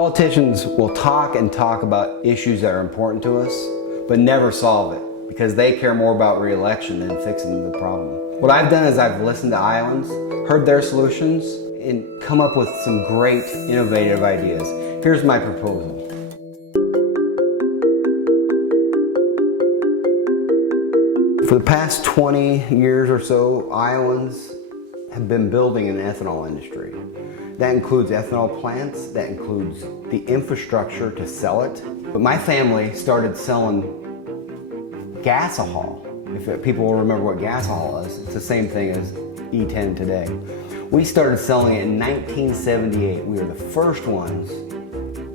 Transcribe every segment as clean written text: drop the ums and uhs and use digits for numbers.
Politicians will talk and talk about issues that are important to us, but never solve it because they care more about re-election than fixing the problem. What I've done is I've listened to Iowans, heard their solutions, and come up with some great innovative ideas. Here's my proposal. For the past 20 years or so, Iowans have been building an ethanol industry. That includes ethanol plants, that includes the infrastructure to sell it. But my family started selling gasohol. If people will remember what gasohol is, it's the same thing as E10 today. We started selling it in 1978. We were the first ones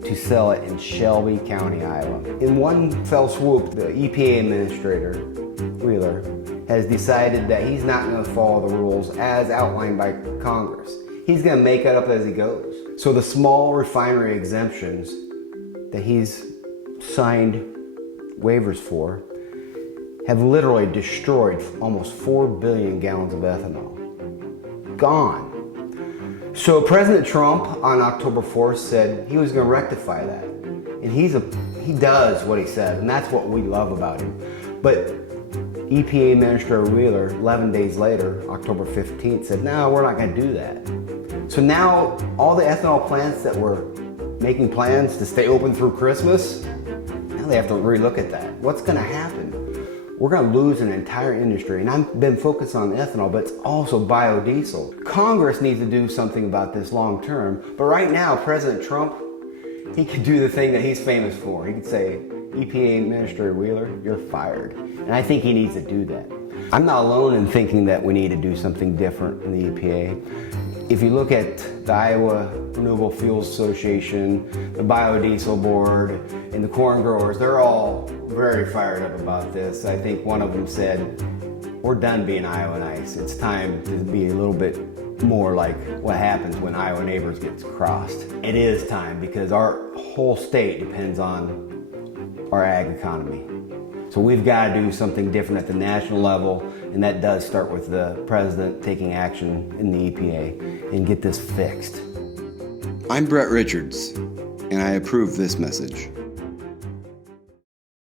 to sell it in Shelby County, Iowa. In one fell swoop, the EPA administrator, Wheeler, has decided that he's not going to follow the rules as outlined by Congress. He's going to make it up as he goes. So the small refinery exemptions that he's signed waivers for have literally destroyed almost 4 billion gallons of ethanol. Gone. So President Trump on October 4th said he was going to rectify that. And he does what he said, and that's what we love about him. But EPA Administrator Wheeler, 11 days later, October 15th, said, no, we're not going to do that. So now all the ethanol plants that were making plans to stay open through Christmas, now they have to relook at that. What's going to happen? We're going to lose an entire industry. And I've been focused on ethanol, but it's also biodiesel. Congress needs to do something about this long term. But right now, President Trump, he could do the thing that he's famous for. He could say, EPA Administrator Wheeler, you're fired. And I think he needs to do that. I'm not alone in thinking that we need to do something different in the EPA. If you look at the Iowa Renewable Fuels Association, the Biodiesel Board, and the corn growers, they're all very fired up about this. I think one of them said, we're done being Iowa nice. It's time to be a little bit more like what happens when Iowa neighbors gets crossed. It is time because our whole state depends on our ag economy. So we've got to do something different at the national level, and that does start with the president taking action in the EPA and get this fixed. I'm Bret Richards, and I approve this message.